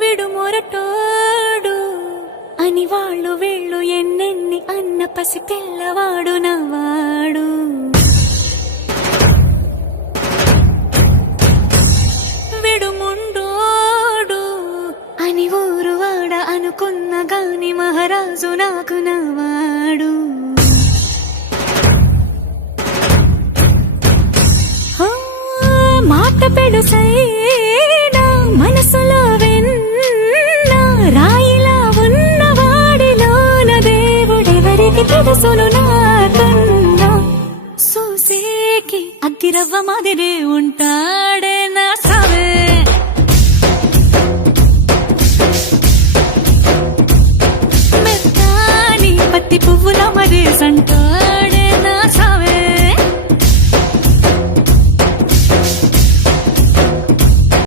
విడు మొరటోడు అని వాళ్ళు వీళ్ళు ఎన్నెన్ని అన్న పసి పిల్లవాడు నవ్వాడు. విడు ముండోడు అని ఊరు వాడ అనుకున్న గాని మహారాజు నాకు నవ్వాడు. మాట పెడుసైనా మనసులో వెన్న రాయిలా ఉన్నవాడిలోన దేవుడెవరికి తెలుసును నాకన్నా. సూసేకి అగ్గిరవ్వ మాదిరే ఉంటా